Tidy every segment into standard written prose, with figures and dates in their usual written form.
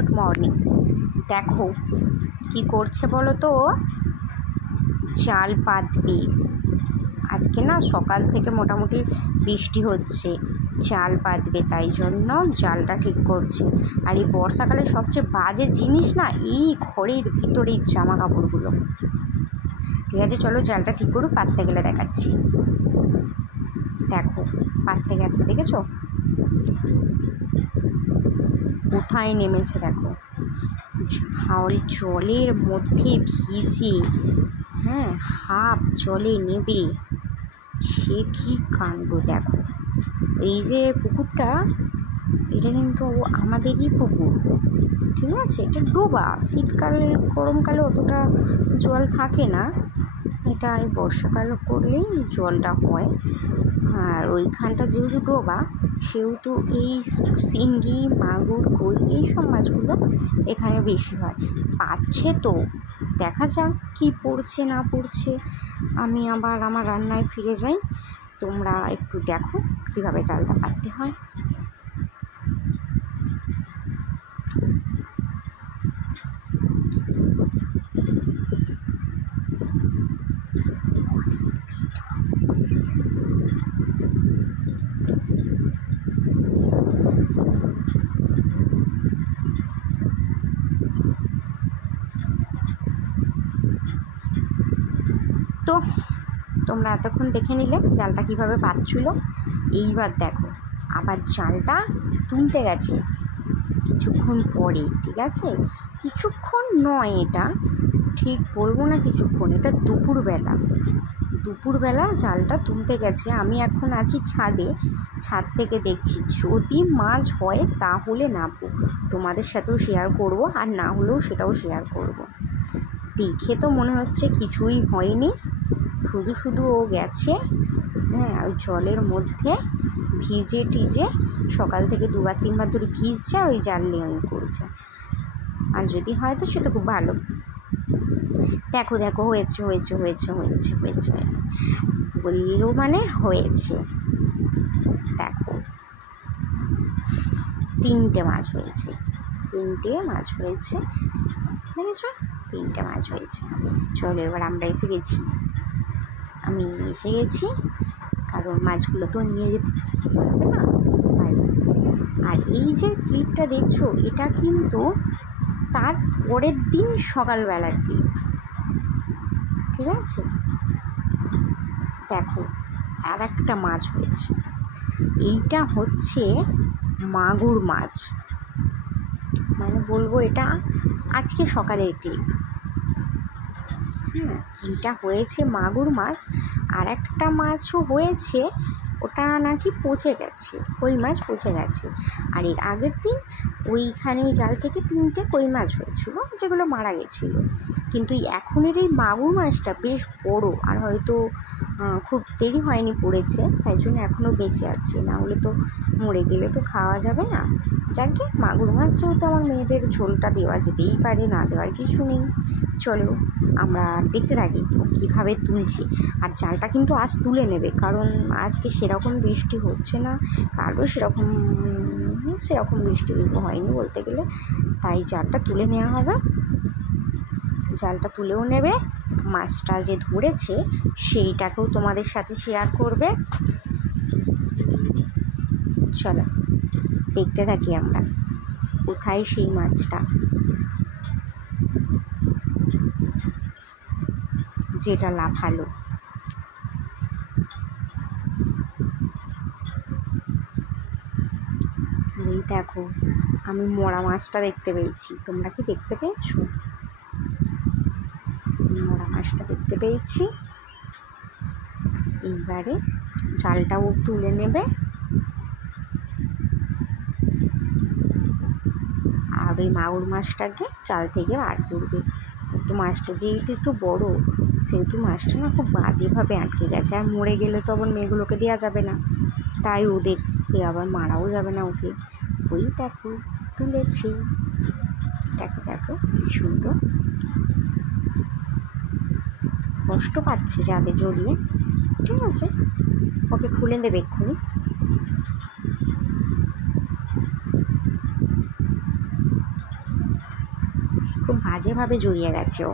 Good morning. দেখো কি করছে বলো তো, জাল পাতবে। আজকে না সকাল থেকে মোটামুটি বৃষ্টি হচ্ছে, জাল পাতবে, তাই জন্য জালটা ঠিক করছে। আর এই বর্ষাকালে সবচেয়ে বাজে জিনিস না এই ঘরের ভিতরে জামা কাপড়গুলো। ঠিক আছে, চলো জালটা ঠিক করুক, পাততে গেলে দেখাচ্ছি। দেখো পাততে গেছে, দেখেছো কোথায় নেমেছে, দেখো হাওড় জলের মধ্যে ভিজে, হাফ জলে নেবে, সে কি কাণ্ড। দেখো এই যে পুকুরটা, এটা কিন্তু আমাদেরই পুকুর, ঠিক আছে, এটা ডোবা। শীতকালে গরমকালে অতটা জল থাকে না, এটা এই বর্ষাকাল করলেই জলটা হয়। আর ওইখানটা যেহেতু ডোবা, সেহেতু এই শিঙ্গি, মাগুর, কই এইসব মাছগুলো এখানে বেশি হয়। পাচ্ছে তো, দেখা যাক কি পড়ছে না পড়ছে। আমি আবার আমার রান্নায় ফিরে যাই, তোমরা একটু দেখো কীভাবে জালটা পাততে হয়। তো তোমরা এতক্ষণ দেখে নিলে জালটা কীভাবে পাচ্ছিল। এইবার দেখো আবার জালটা তুলতে গেছে কিছুক্ষণ পরে, ঠিক আছে, কিছুক্ষণ নয়, এটা ঠিক বলবো না কিছুক্ষণ, এটা দুপুরবেলা জালটা তুলতে গেছে। আমি এখন আছি ছাদে, ছাদ থেকে দেখছি, যদি মাছ হয় তাহলে নামবো, তোমাদের সাথেও শেয়ার করব, আর না হলেও সেটাও শেয়ার করব। দেখে তো মনে হচ্ছে কিছুই হয়নি, শুধু ও গেছে, ওই জলের মধ্যে ভিজে টিজে সকাল থেকে 2-3 বার ধরে ভিজছে, ওই জাল নিয়ে করছে। আর যদি হয় তো সেটা খুব ভালো। দেখো দেখো হয়েছে হয়েছে হয়েছে হয়েছে হয়েছে বললো মানে হয়েছে। দেখো 3টে মাছ হয়েছে, 3টে মাছ হয়েছে, দেখেছ, 3টে মাছ হয়েছে। চলো এবার আমরা এসে গেছি, আমি এসে গেছি, কারণ মাছগুলো তো নিয়ে যেতে পারবে না, তাই। আর এই যে ক্লিপটা দেখছো, এটা কিন্তু তার পরের দিন সকালবেলার ক্লিপ, ঠিক আছে। দেখো আর একটা মাছ হয়েছে, এইটা হচ্ছে মাগুর মাছ, মানে বলবো এটা আজকে সকালের ক্লিপ। এইটা হয়েছে মাগুর মাছ, আর একটা মাছও হয়েছে, ওটা নাকি পচে গেছে, কই মাছ পচে গেছে। আর এর আগের দিন ওইখানে ওই জাল থেকে 3টে কই মাছ হয়েছিল, যেগুলো মারা গেছিলো। কিন্তু এখনের এই মাগুর মাছটা বেশ বড়, আর হয়তো খুব দেরি হয়নি পড়েছে, তাই জন্য এখনও বেঁচে আছে, না হলে তো মরে গেলে তো খাওয়া যাবে না। যাকে মাগুর মাছ যেহেতু আমার মেয়েদের ঝোলটা দেওয়া যেতেই পারে, না দেওয়ার কিছু নেই। চলো আমরা দেখতে থাকি কীভাবে তুলছি। আর জালটা কিন্তু আজ তুলে নেবে, কারণ আজকে সেরকম বৃষ্টি হচ্ছে না, কারও সেরকম বৃষ্টি হয়নি বলতে গেলে, তাই জালটা তুলে নেওয়া হবে। জালটা তুলেও নেবে, মাছটা যে ধরেছে সেইটাকেও তোমাদের সাথে শেয়ার করবে। চলো দেখতে থাকি আমরা কোথায় সেই মাছটা, যেটা লাফালো। এই দেখো আমি মরা মাছটা দেখতে পেয়েছি, তোমরা কি দেখতে পেয়েছো? মরা মাছটা দেখতে পেয়েছি। এইবারে জালটাও তুলে নেবে, আর ওই মাগুর মাছটাকে জাল থেকে বার করবে। তো মাছটা যেহেতু একটু বড়, সেহেতু মাছটা না খুব বাজেভাবে আটকে গেছে, আর মরে গেলে তো আবার মেয়েগুলোকে দেওয়া যাবে না, তাই ওদেরকে আবার মারাও যাবে না ওকে। ওই দেখো তুলেছি, দেখো দেখো কি সুন্দর, কষ্ট পাচ্ছে যাদের জড়িয়ে, ঠিক আছে, ওকে খুলে দেবে এক্ষুনি। খুব বাজেভাবে জড়িয়ে গেছে ও।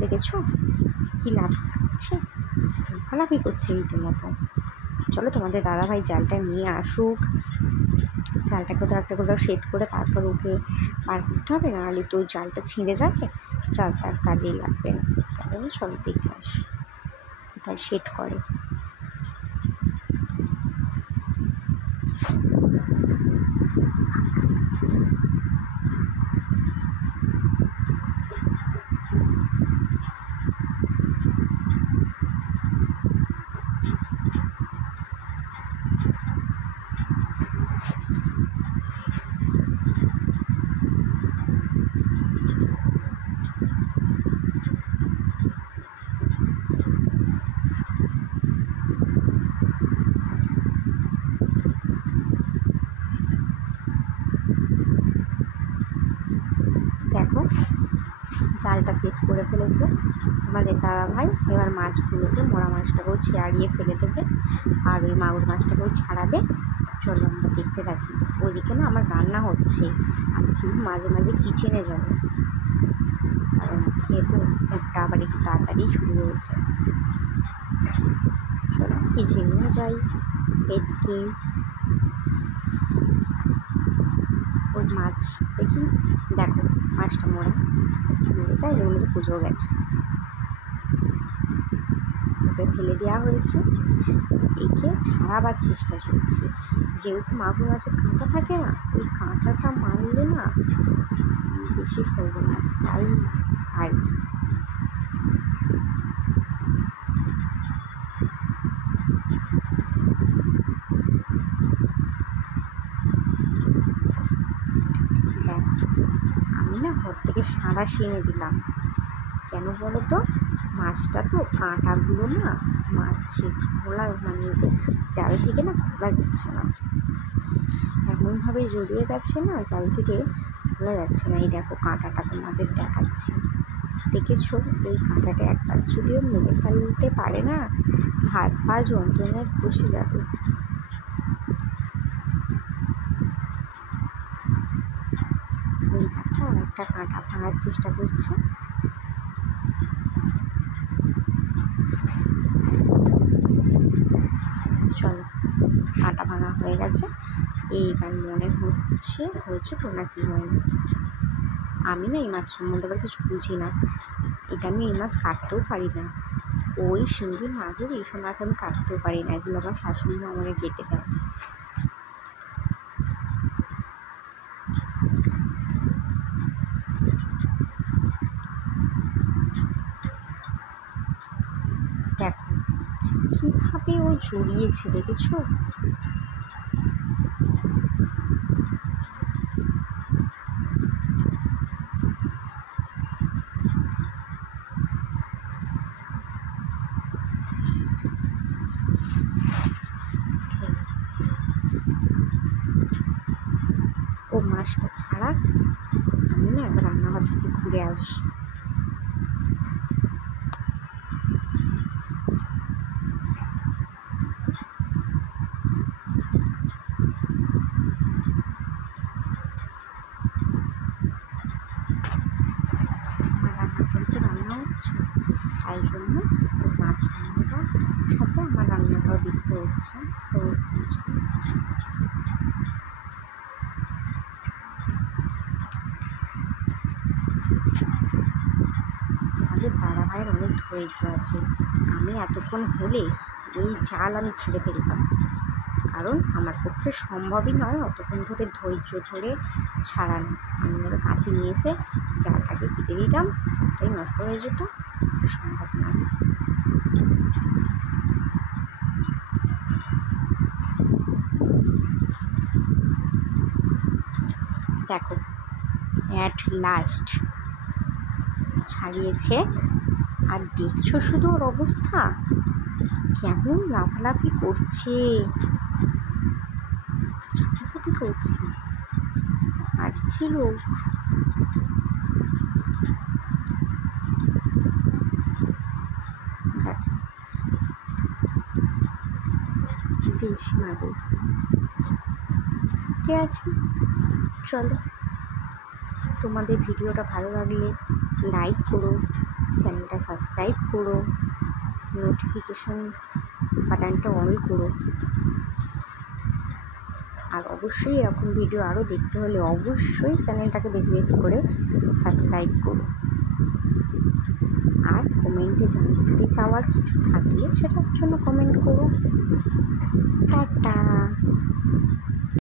দেখেছো কি লাফাচ্ছে, লাফালাফি করছে রীতিমতো। চলো তোমাদের দাদাভাই জালটা নিয়ে আসুক, জালটাকে তো একটা কোথাও সেট করে তারপর ওকে বার করতে হবে, নাহলে তো জালটা ছিঁড়ে যাবে, জাল তার কাজেই লাগবে না। তাহলে চলো দেখে আসি কোথায় সেট করে। দেখো জালটা সেট করে ফেলেছে তোমাদের দাদাভাই। এবার মাছগুলোকে, মরা মাছটাকেও ছাড়িয়ে ফেলে দেবে আর ওই মাগুর মাছটাকেও ছাড়াবে। চলো আমরা দেখতে থাকি। ওইদিকে না আমার রান্না হচ্ছে, আমি কিন্তু মাঝে মাঝে কিচেনে যাবো, কারণ আজকে তো একটা আবার একটু তাড়াতাড়ি শুরু হয়েছে। চলো কিচেনেও যাই। এদিকে ওই মাছ দেখি, দেখো মাছটা মরে যায়, এগুলো যে পুজো গেছে, ওকে ফেলে দেওয়া হয়েছে। একে ছাড়াবার চেষ্টা চলছে, যেহেতু মাগুর মাছের কাঁটা থাকে না, ওই কাঁটাটা মারলে না বেশি সর্বনাশ, তাই আর কি। দেখ আমি না ঘর থেকে সাঁড়াশি এনে দিলাম, কেন বলো তো, মাছটা তো কাঁটাগুলো না মারছে, খোলা মানে জাল থেকে না খোলা যাচ্ছে না, এমনভাবে জড়িয়ে গেছে না জাল থেকে খোলা যাচ্ছে না। এই দেখো কাঁটাটা তোমাদের দেখাচ্ছি, দেখেছো এই কাঁটাটা একবার যদিও মেরে ফেলতে পারে না, হাত পা যন্ত্রণায় বসে যাবে। এই দেখো একটা কাঁটা ভাঙার চেষ্টা করছে। চলো কাঁটা ভাঙা হয়ে গেছে, এইবার মনে হয়েছে তো নাকি হয়নি। আমি না এই মাছ সম্বন্ধে আবার কিছু বুঝি না, এটা আমি এই মাছ কাটতেও পারি না, ওই শিঙ্গি মাগুর এইসব মাছ আমি কাটতেও পারি না, এগুলো আমার শাশুড়ি মা আমাকে কেটে দেয়। দেখো কীভাবে ও জড়িয়েছে, দেখেছো? ও মাছটা ছাড়া আমি না একবার রান্নাঘর থেকে ঘুরে আসি। আমার রান্নাঘরে তো রান্না হচ্ছে, তাই জন্য ওই মাছ রান্নাটার সাথে আমার রান্নাটাও দেখতে হচ্ছে সমস্ত কিছু। তোমাদের দাদাভাইয়ের অনেক ধৈর্য আছে, আমি এতক্ষণ হলে ওই জাল আমি ছেড়ে ফেলতাম, কারণ আমার পক্ষে সম্ভবই নয় অতক্ষণ ধরে ধৈর্য ধরে ছাড়ানো। আমি ধরো কাছে নিয়ে এসে জালটাকে কেটে দিতাম, জালটাই নষ্ট হয়ে যেত, সম্ভব নয়। দেখো অ্যাট লাস্ট ছাড়িয়েছে, আর দেখছো শুধু ওর অবস্থা কেমন লাফালাফি করছে, ঝাঁপাঝাঁপি করছে, আর ছিল দেশি মাগুর। ঠিক আছে, চলো, তোমাদের ভিডিওটা ভালো লাগলে লাইক করো, চ্যানেলটা সাবস্ক্রাইব করো, নোটিফিকেশান বাটনটা অন করো। আর অবশ্যই এরকম ভিডিও আরও দেখতে হলে অবশ্যই চ্যানেলটাকে বেশি বেশি করে সাবস্ক্রাইব করো। আর কমেন্টে জানতে চাওয়ার কিছু থাকলে সেটার জন্য কমেন্ট করো। টাটা।